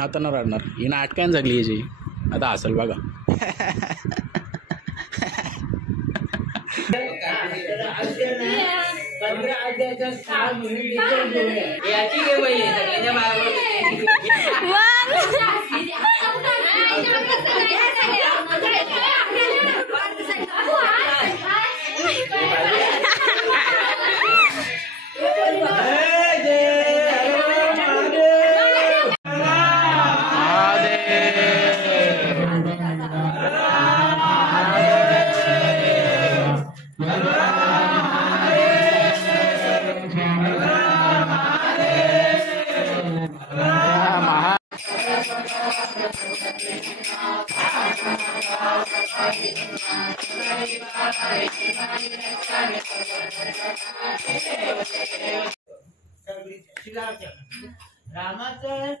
आता न रडणार ही नाटकान जगली याची आता असेल बघा. रामाचं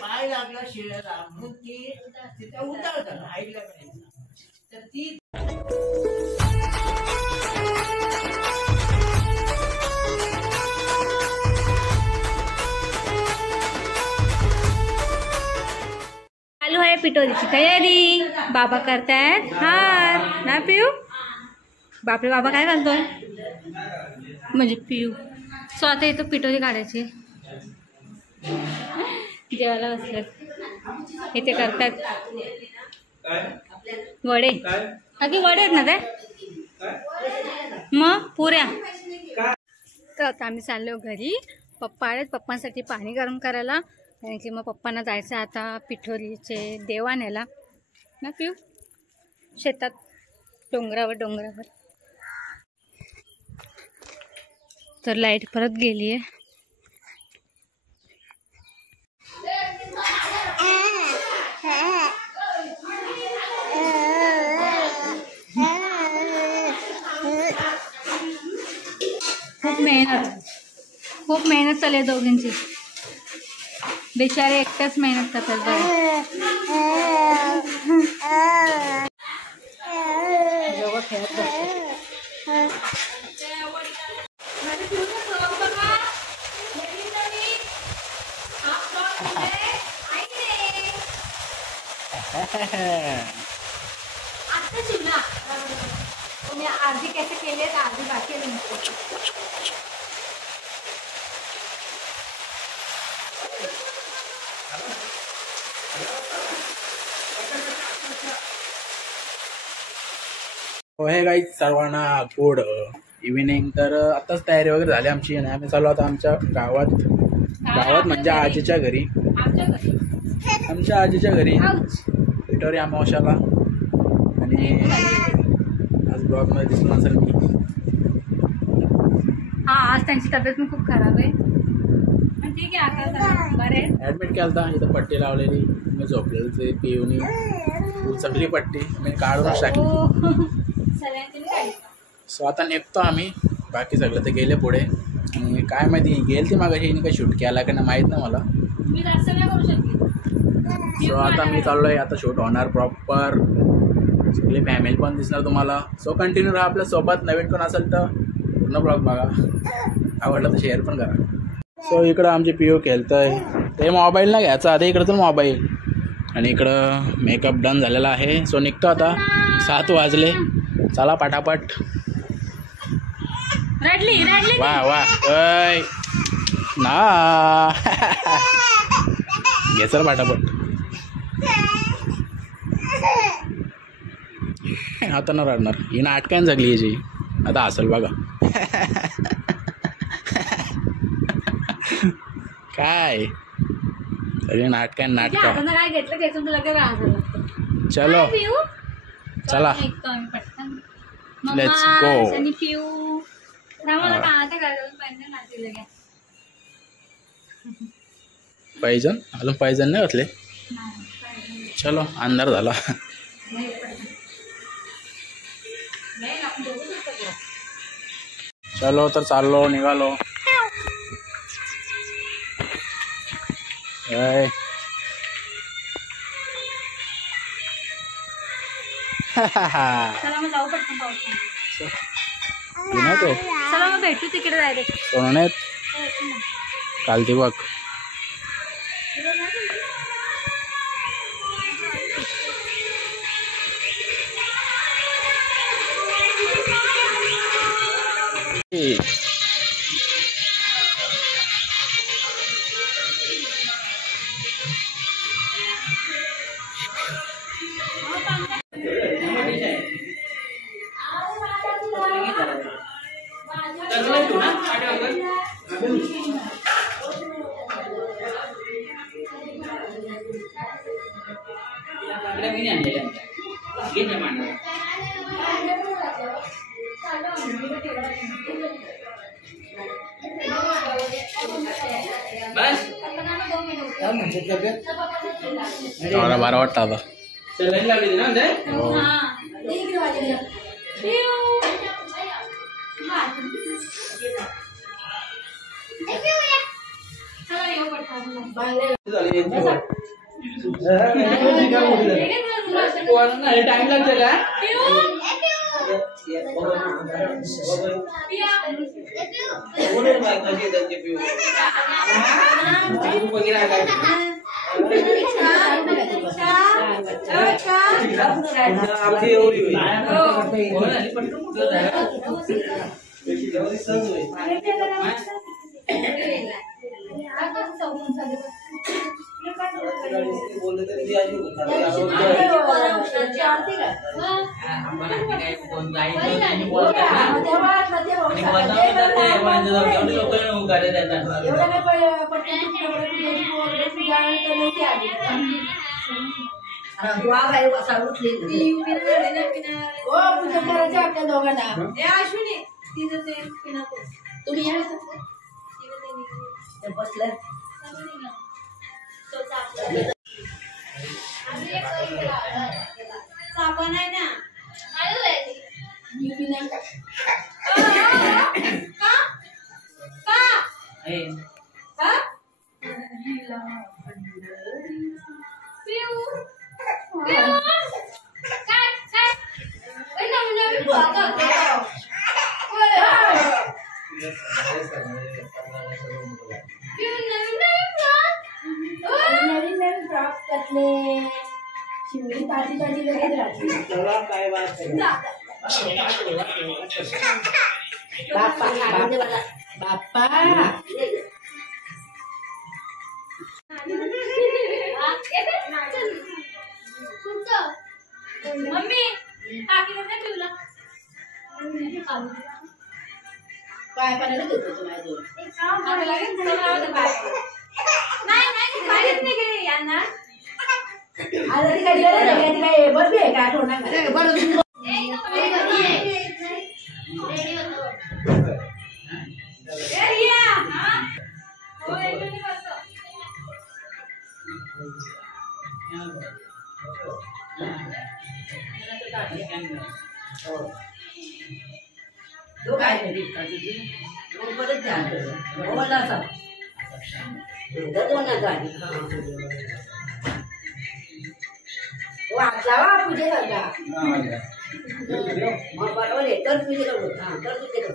पाय लागला शिळेला म्हणून ती तिथं उतरतं आईला तर ती चालू आहे पिठोरीची तयारी. बाबा करतायत हार ना पिऊ. बापरे बाबा काय घालतोय म्हणजे पिऊ. सो आता इथं पिठोरी काढायची. जेवायला बसलेत इथे करतात वडे. अगदी वडे आहेत ना ते मग पुऱ्या. तर आता आम्ही चाललो घरी. पप्पा आलेत पप्पांसाठी पाणी गरम करायला कारण की मग पप्पांना जायचं आता पिठोरीचे देवाण्याला ना पिऊ शेतात डोंगरावर. तर लाईट परत गेली आहे. खूप मेहनत चालू आहे दोघींची. बेचारे एकटाच मेहनत करतात बघा. खेळत तुम्ही अर्धी कैसे केले अर्धी बाकी हे गाईज सर्वांना गुड इव्हिनिंग. तर आताच तयारी वगैरे झाली आमची आणि आम्ही चालू आता आमच्या गावात म्हणजे आजीच्या घरी. आमच्या आजीच्या घरी पिठोरी अमावस्याला. आणि आज ब्लॉगमध्ये दिसून असेल मी. आज त्यांची तब्येत पण खूप खराब आहे पण ठीक आहे आता बरे. ॲडमिट केला होता इथं पट्टी लावलेली मी झोपलेली ते पिऊनी उचकली पट्टी मी काढूनच टाकली. सो आता निघतो आम्ही. बाकी सगळं ते गेले पुढे आणि काय माहिती गेल ती मागाशी हिने काही शूट केला का नाही माहीत नाही मला. सो आता मी चाललोय. आता शूट होणार प्रॉपर. सगळी फॅमिली पण दिसणार तुम्हाला. सो कंटिन्यू राहा आपल्या सोबत. नवीन कोण असेल तर पूर्ण ब्लॉग बघा. आवडलं तर शेअर पण करा. सो इकडं आमचे पिओ खेळतंय. ते मोबाईल नाही घ्यायचा आता इकडं तर मोबाईल. आणि इकडं मेकअप डन झालेला आहे. सो निघतो आता. 7 वाजले. चला पटापट. वा वा ना घे चल पटापट. आता न रडणार ही नाटकान जगली याची आता असेल बघा. काय सगळे नाटकान चलो चला लेट्स गो. पैजन अजून पैजन नाही घातले. चलो अंधार झाला. चलो तर चाललो निघालो. चला मग भेटू तिकडे डायरेक्ट. सोनवण्यात काल ती बघ लाकडं मी आणलेलं घे नाही मांडणार बस 12 वाजता आता सलाईन लावली ना अंदर हो. टाइम लागतो का साबण आहे ना शिवली ताजी ताजी लगेच राहते बाप्पा बाप्पा मम्मी काय पाण्याला देतो आता ती काय बसली आहे का आठवणार तो काय परत गाडी वाचावा पूजेला मग बरोबर आहे तर पूजेला बोल हां तर पूजेला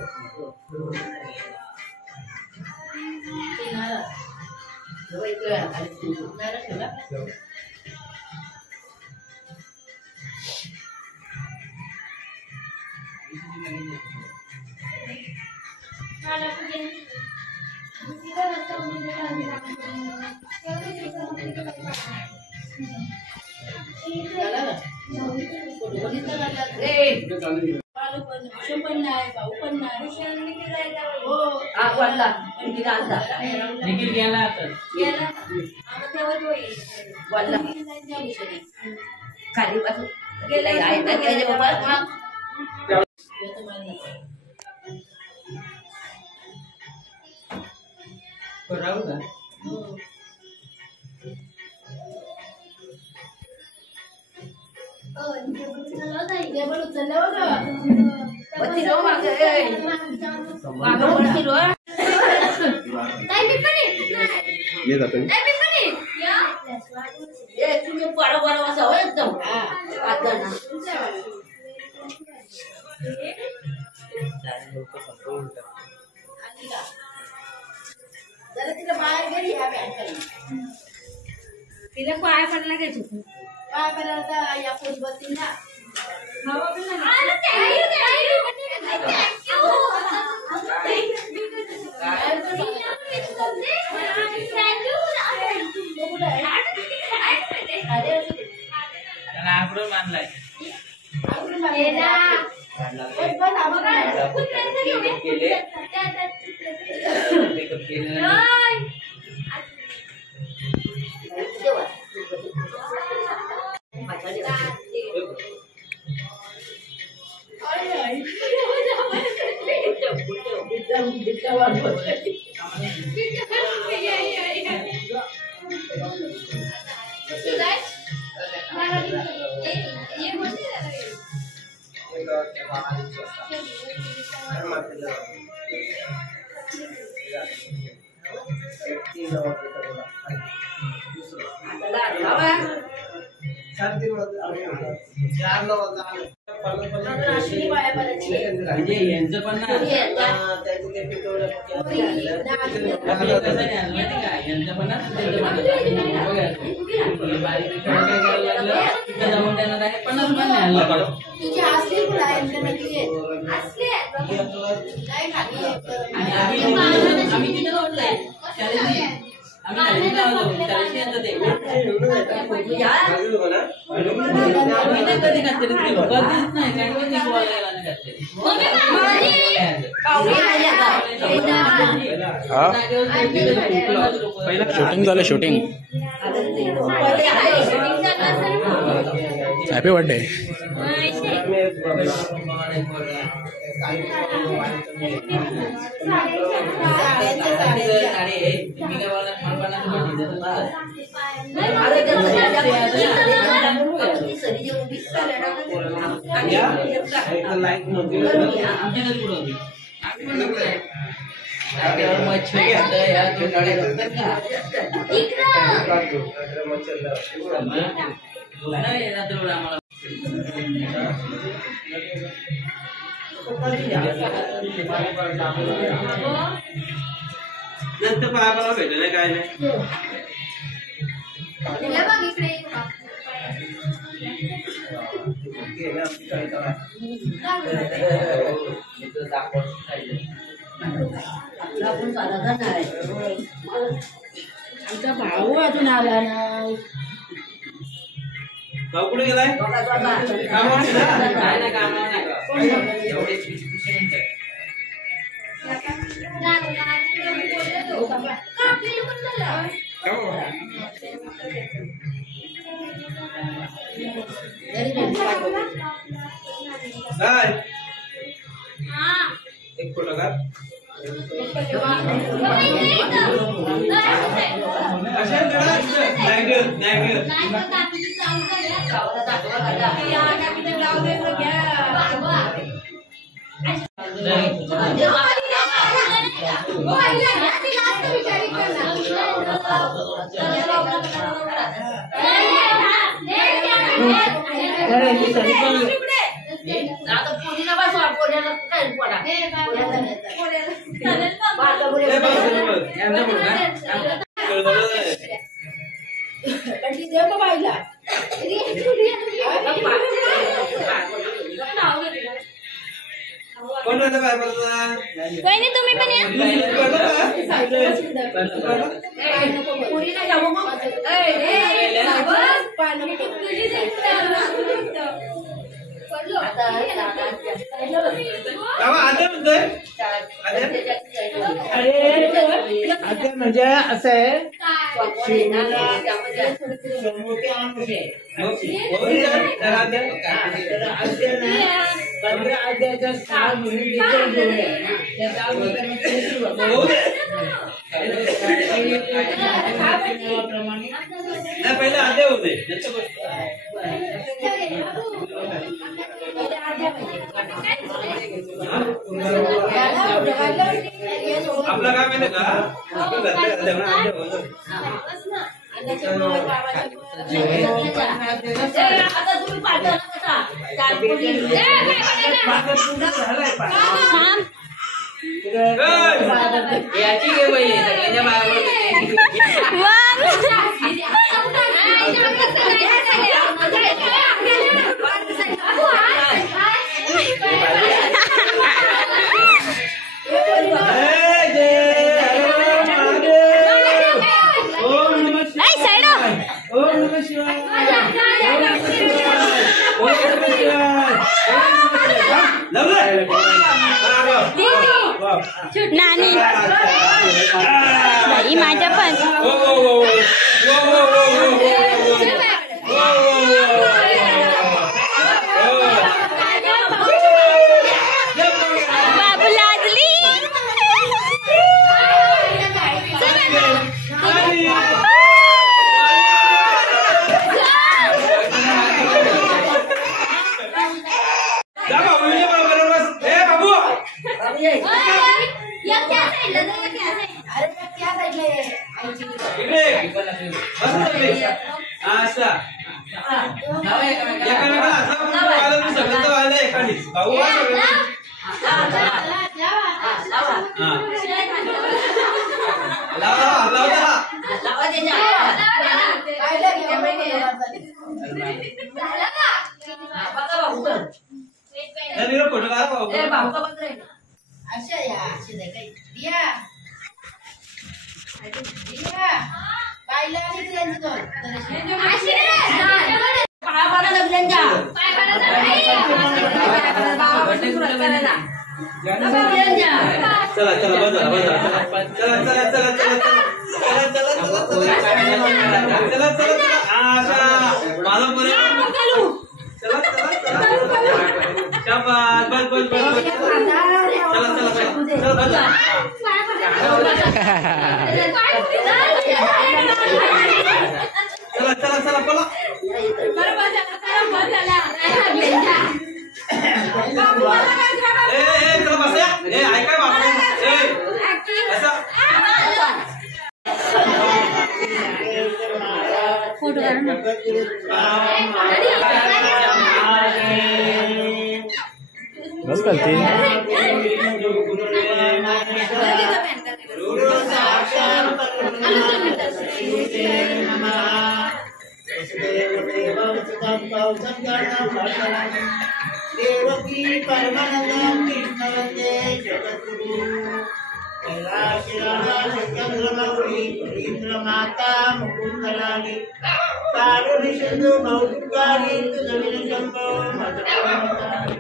खाली पासून तुम्ही बरं बरं असं हो एकदम जरा तिला बाहेर गेली ह्या बँक तिला पाय पडला काय चुकून पाय पडला तर या पोट बसतील ना म्हणजे यांचं पण ना यांचं पण ना जाऊन त्यांना डायरेक्ट 50 रुपये न्यायला लागलं. आणि आम्ही तिथे रोडलाय आम्ही कधी घातले कधीच नाही शूटिंग झालं शूटिंग. Happy birthday. नंतर पाहायला भेटलं नाही काय नाही. आमचा भाऊ अजून आला नाही. भाऊ कुठे गेलाय? कामावर नाही कामावर नाही. एक फोटो का कोण होतं काय वहिनी तुम्ही पण या. आता म्हणजे असं आहे पहिले आधे होते. आपलं काय माहिती का याची घे पहिले सगळ्यांच्या नानी बाई माझ्या पण बाबू लाजली. बाबू फोटो काढा अशा या अशी नाही काही दिया दिया पाहिलं आणि त्यांचं दोन पायाला लागलं जा चला चला बजा बजा चला चला चला चला चला चला आशा मला बरं चला चला शाबास बस बस बस चला चला चला बजा चला चला चला बोला चला बस ऐका बापू असं फोटो बस करते देवकी परमानंद कृष्ण वंदे जगद्गुरु कैलाशराज माता मुकुंदलानी कारुणी सिंधु मौलिकारी तुझविन शंभो मधुरमतारी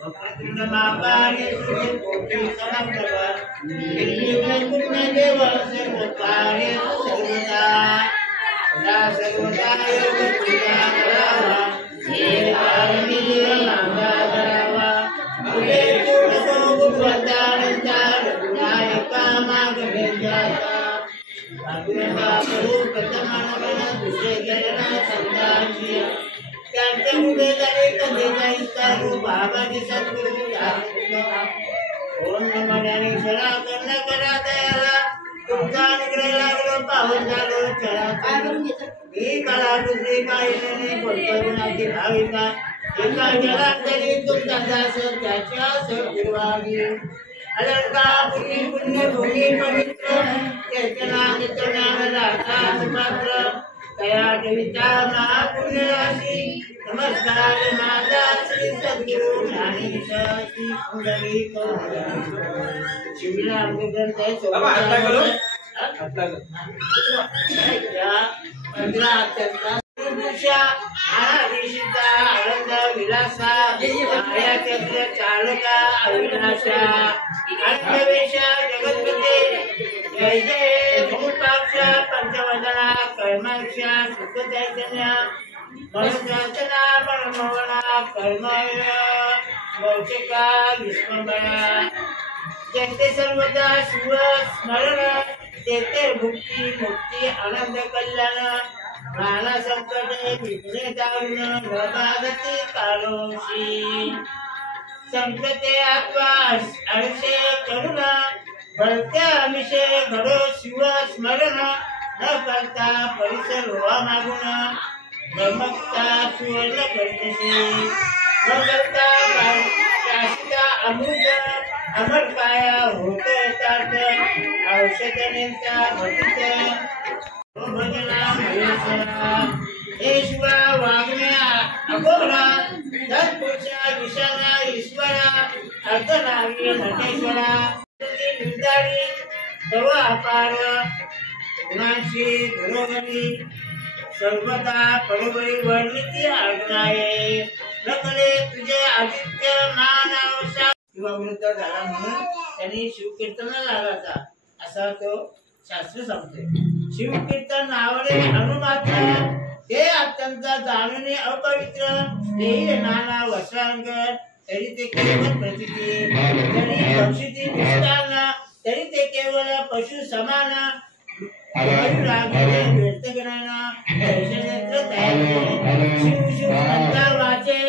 वक्रतुंड महाकाली तुझे कोटी समप्रभा निर्विघ्न कुर्मे देव सर्वकार्य सर्वदा सदा सर्वदा योग पूजा करावा हे आरती मांगा करावा तुझे चूडसो गुरुवंदानंदा रघुनायका माग भेजाता अग्रहा प्रभु प्रथमानमन तुझे गणना संदाची त्यांच्या उमेदाने कधीचा इस्तारू बाबाजी सद्गुरु ओम नमो ज्ञानेश्वरा कर्ण करा दयाला तुमचा अनुग्रह लागलो पावन झालो चला ही कला दुसरी काही नाही पडकरुणाची भाविका एका जलांतरी तुमचा दास त्याच्या सद्गुरुवागी अलंकार पुण्य पुण्य भूमी पवित्र चेतना नित्यज्ञान राधा सुपात्र तया देवीचा महापुण्य राशी नमस्कार माझा श्री सद्गुरु ज्ञानेश्वरी कुंडली शिवला ग्रंथ आनंद विलासा मायाचक्र चालका अविनाशा अन्नवेशा जगद्पते जय जय भूपाक्ष पंचवदना कर्माक्षा सुखचैतन्य मनोचैतना मनमोहना कर्मय मौचिका विस्मरणा जयते सर्वदा शिव स्मरण देते भुक्ती मुक्ती आनंद कल्याण नाना संकटे विघ्ने दारुण न बाधते कालोशी संकटे आत्मा अडशे करुणा भरत्या अमिषे घडो शिव स्मरण न करता परिसर व्हा मागुण धर्मकता सुवर्ण करतसे न करता शासिता अमृत अमर काया होत येतात औषध नेता भटित भजना महेश्वरा हे शिवा वाग्म्या अघोरा सत्पुरुषा विषाणा ईश्वरा अर्धनागी नटेश्वरा निंदारी सर्व अपार गुणांशी गुणगणी सर्वदा पडबळी वर्णिती आज्ञाये नकले तुझे आदित्य मानवसा शिवाविरुद्ध झाला म्हणून त्यांनी शिवकीर्तनाला लागायचा असा तो शास्त्र सांगते. शिवकीर्तन नावाने अनुमात्र ते अत्यंत जाणून अपवित्र तेही नाना वस्त्रांकर तरी ते केवळ प्रतीती तरी भक्षिती निष्ठान तरी ते केवळ पशु समान व्यक्त गणाना दर्शनेत्र तयार शिव शिव म्हणता वाचे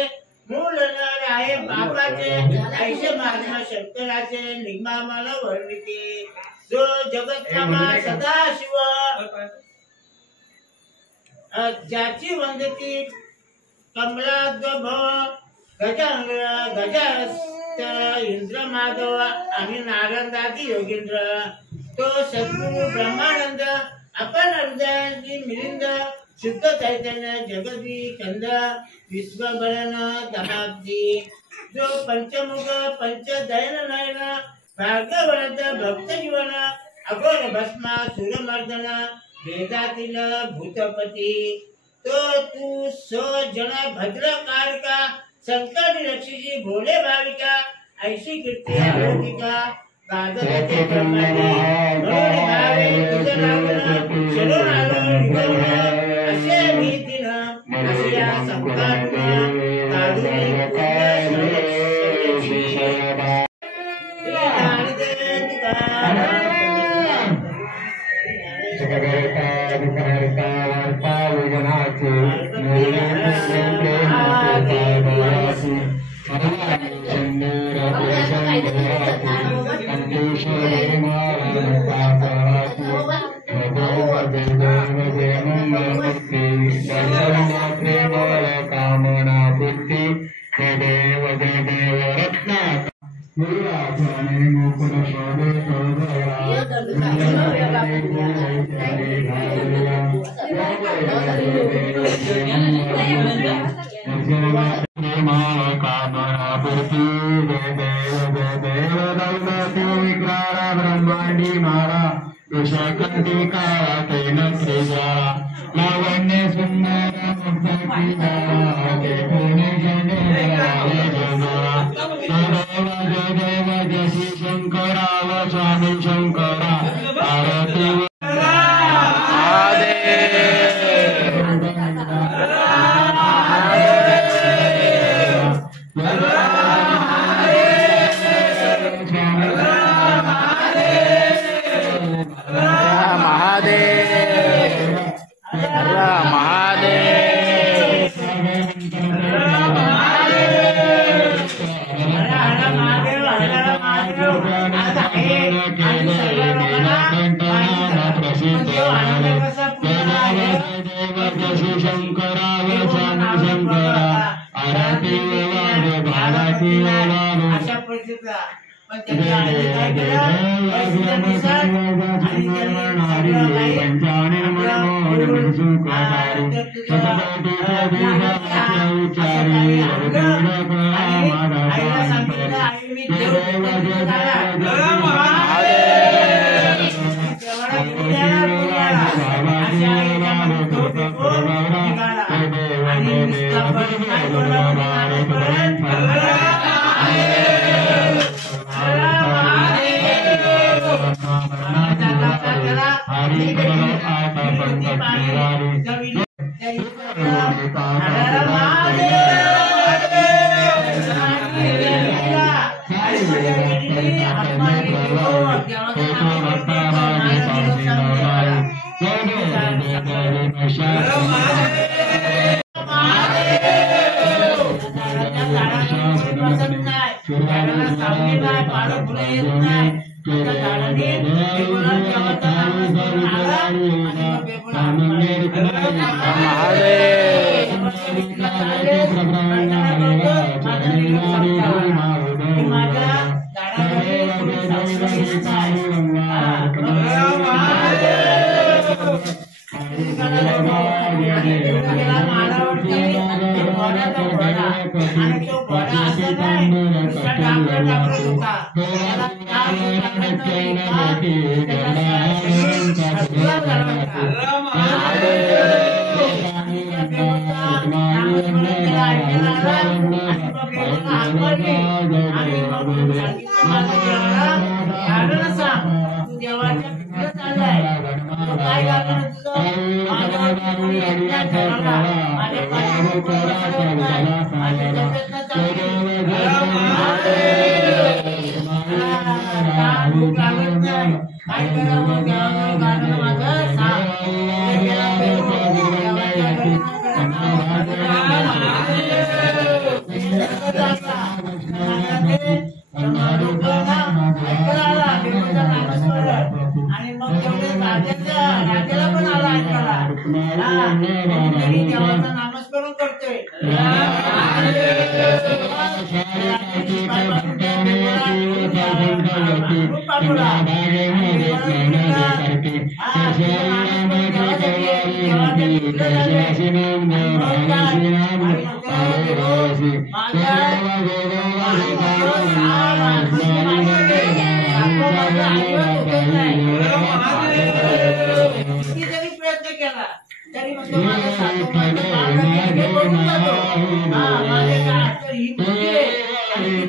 मूल नर आहे बापाचे ऐसे महात्मा शंकराचे निगमा मला वर्णिते जो जगत जगत्कामा सदाशिव ज्याची वंदती कमलाद्भव गजांग गजास्त इंद्र माधव आणि नारदादी योगींद्र तो सद्गुरु ब्रह्मानंद आपण हृदयाची मिलिंद शुद्ध चैतन्य जगदी कंद विश्वभरण दमाब्दी जो पंचमुख पंचदयन नयन भार्गवरद भक्त जीवन अघोर भस्मा सुरमर्दन वेदातील भूतपती तो तू सजन भद्र कारका संकट रक्षिसी भोले भाविका ऐशी कीर्ती अलौकिका गाजते ब्रह्मांडे म्हणून भावे तुझं नागन शरण आलो निगमन असे मी दिन असे या संकट काढून आणि मग ऐकायला. कोणीतरी देवाचं नामस्मरण करतोय. कितीतरी प्रयत्न केला तरी म्हणतो माझा सासू माझ्या बाळाला बोलून जातो. माझे काय तर ही बुद्धी आहे. आणि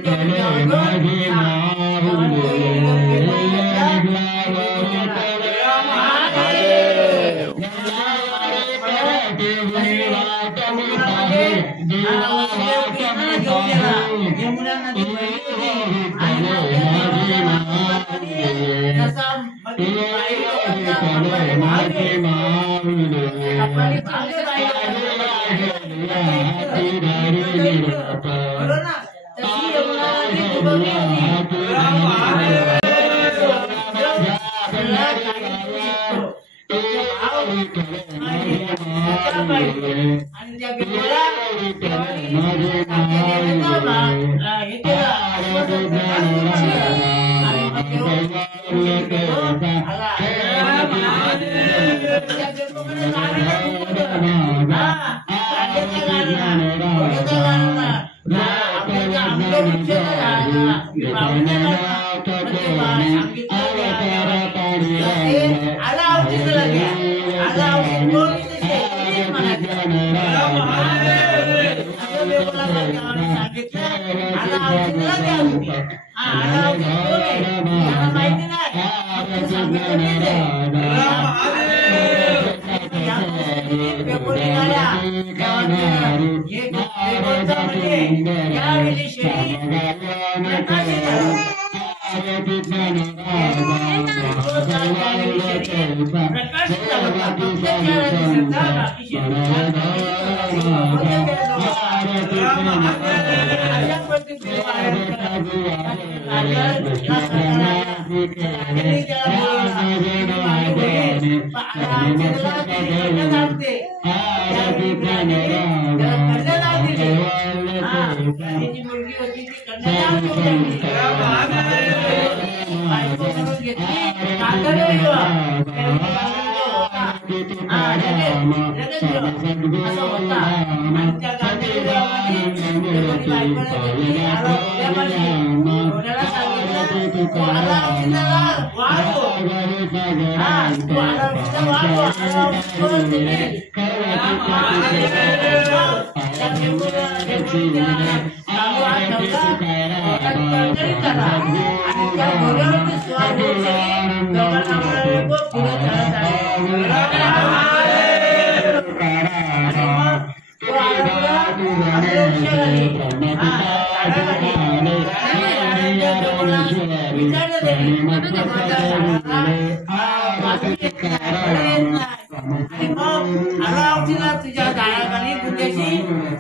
ती तुझ्या दाराखाली बुद्ध्याशी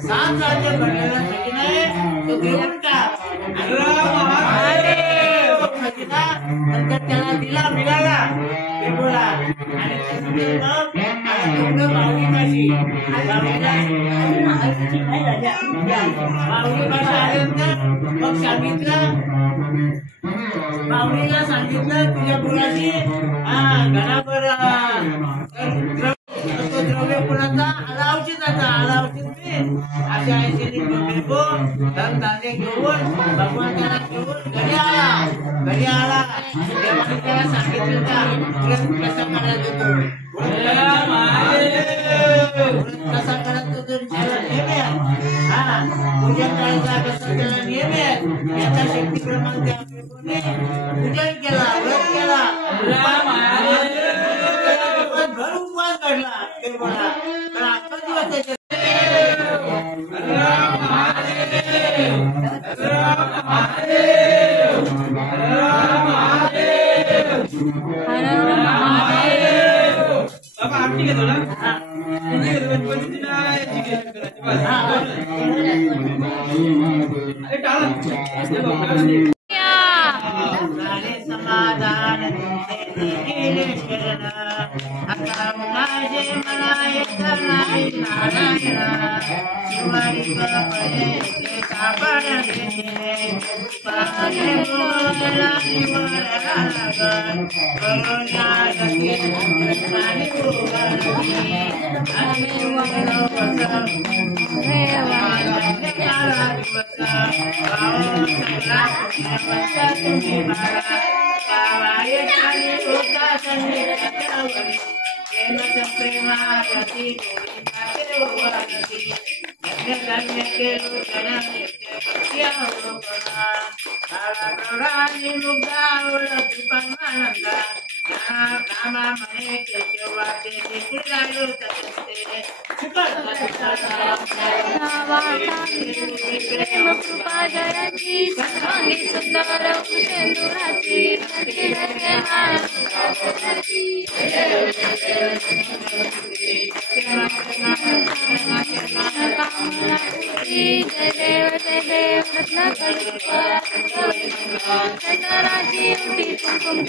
7 राज्य घडलेला सगळं तो घेऊन टाक. नंतर त्याला दिला मिळाला ते बोला आणि मग बावली भाषा आल्यानंतर मग सांगितलं बावलीला सांगितलं तुझ्या मुलाची घरावर द्रव्य कुणाचा आलावची जाता आलावची अशा ऐशी धन धान्य घेऊन भगवान त्याला घेऊन घरी आला त्याला सांगितलं कसा करायचा कसा करत तो नियम आहे पूजा करायचा कसा त्याला नियम आहे याचा शक्तीप्रमाणे पूजन केला व्रत केला भर उपवास घडला ते बोला तर आजचा दिवस त्याच्या समाधान जे मला एक नाही नारायणा शिवारी बापरे ते सापडले पागे बोलला निवडला लागत करुण्या जगी आणि उगलली आणि उगलो बसा काळा दिवसा पाऊस सगळा पुण्यवंता तुम्ही बाळा पावाये आणि होता संदेशावरी प्रेम प्रेमावती गोविंदाचे ओवाळती धन्य केलो जन नित्य भक्ती अवलोकना काळा प्रौढांनी मुग्धा ओळखी परमानंदा नामा मने केशवाचे देखील राहिलो तसे प्रेम कृपा जयाची सर्वांगी सुंदर सिंदुराची जय देव रत्नाकराची उठी कुमकुम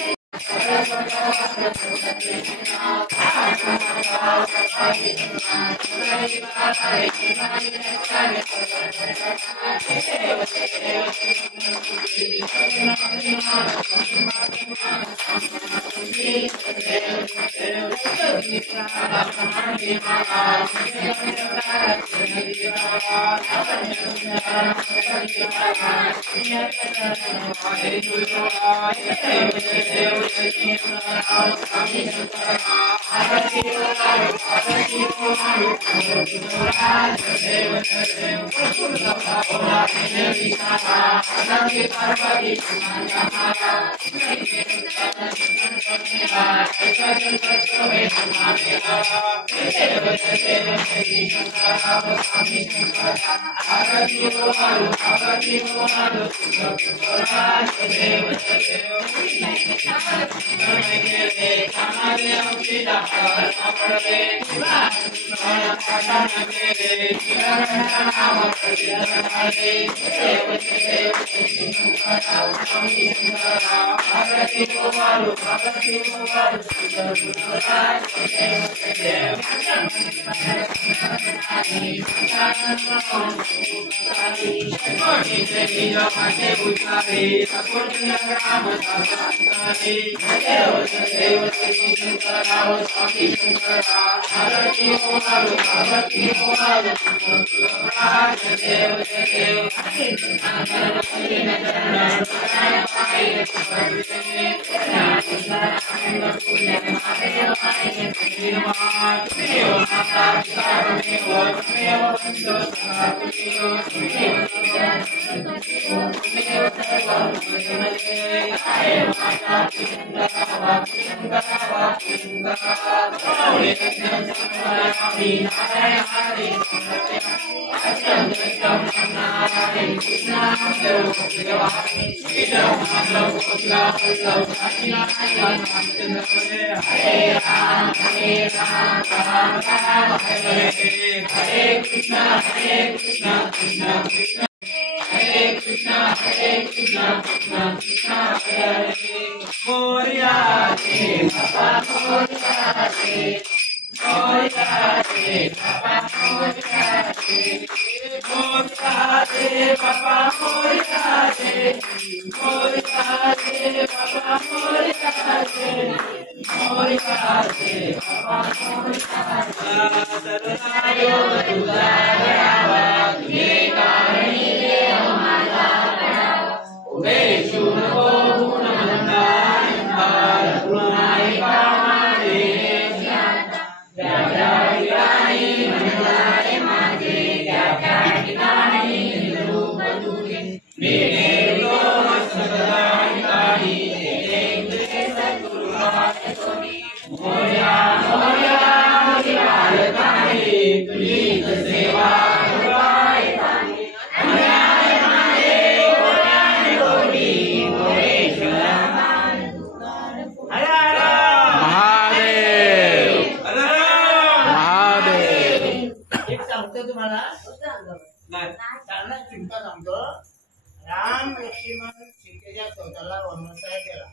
राम लक्ष्मण सीतेच्या स्वतःला वनवासाला गेला.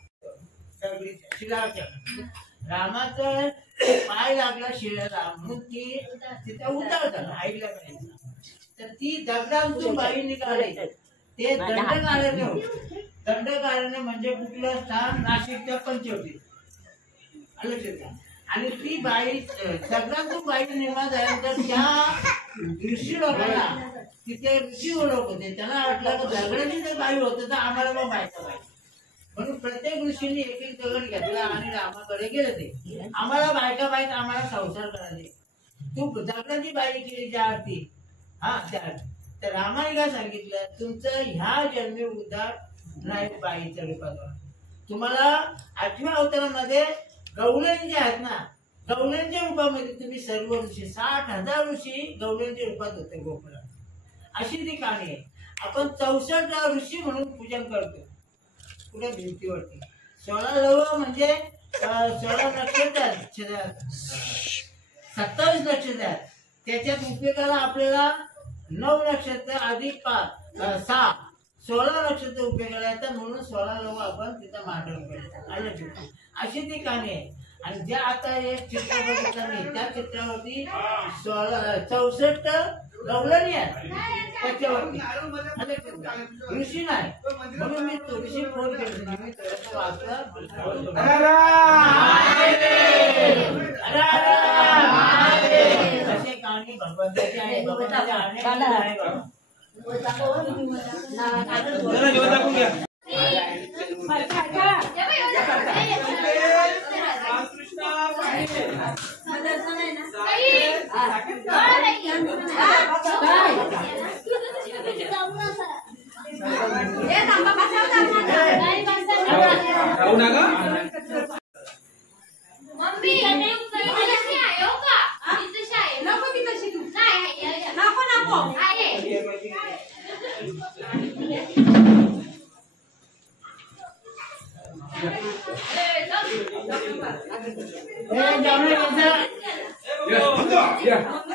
सगळी रामाचं पाय लागला शिळ्याला म्हणून ती तिथे उतरतात आईला नाही. तर ती दगडांतून बाई निघाली. ते दंडकारण्य होते. दंडकारण्य म्हणजे कुठलं स्थान? नाशिकच्या पंचवटी. आणि ती बाई दगडांतून बाई निर्माण झाल्यानंतर त्या ऋषी लोकांना तिथे ऋषी ओळख होते. त्यांना वाटलं की दगडाची जर बाई होतं तर आम्हाला मग बायका पाहिजे. म्हणून प्रत्येक ऋषींनी एक एक दगड घेतला आणि रामाकडे गेले. ते आम्हाला बायका पाहिजे, आम्हाला संसार करायचे. तू दगडाची बाई केली त्या आरती. हा त्या तर रामाने काय सांगितलं? तुमचं ह्या जन्मी उद्धार नाही बाईच्या रूपात. तुम्हाला 8व्या अवतारामध्ये गवळण जे आहेत ना, गवळणच्या रूपामध्ये तुम्ही सर्व ऋषी 60,000 ऋषी गवळणच्या रूपात होते गोकुळात. अशी ती कहाणी आहे. आपण 64 ऋषी म्हणून पूजन करतो कुठे भिंतीवरती. 16 लव म्हणजे 16 नक्षत्र, 27 नक्षत्र आहेत. त्याच्यात उपयोगाला आपल्याला 9 नक्षत्र अधिक 6 16 नक्षत्र उपयोगाला येतात. म्हणून 16 लव आपण तिथं मांडण करतो. अशी ती कहाणी आहे. आणि ज्या आता एक चित्र बघितलं मी, त्या चित्रावरती 64 गवळणी आहेत त्याच्यावरती. ऋषी नाही. म्हणून मी ऋषी फोन केली. मी वाचलं अशी कहाणी भगवंताची आहे. भगवंताच्या अनेक आहे बाबा. Yeah.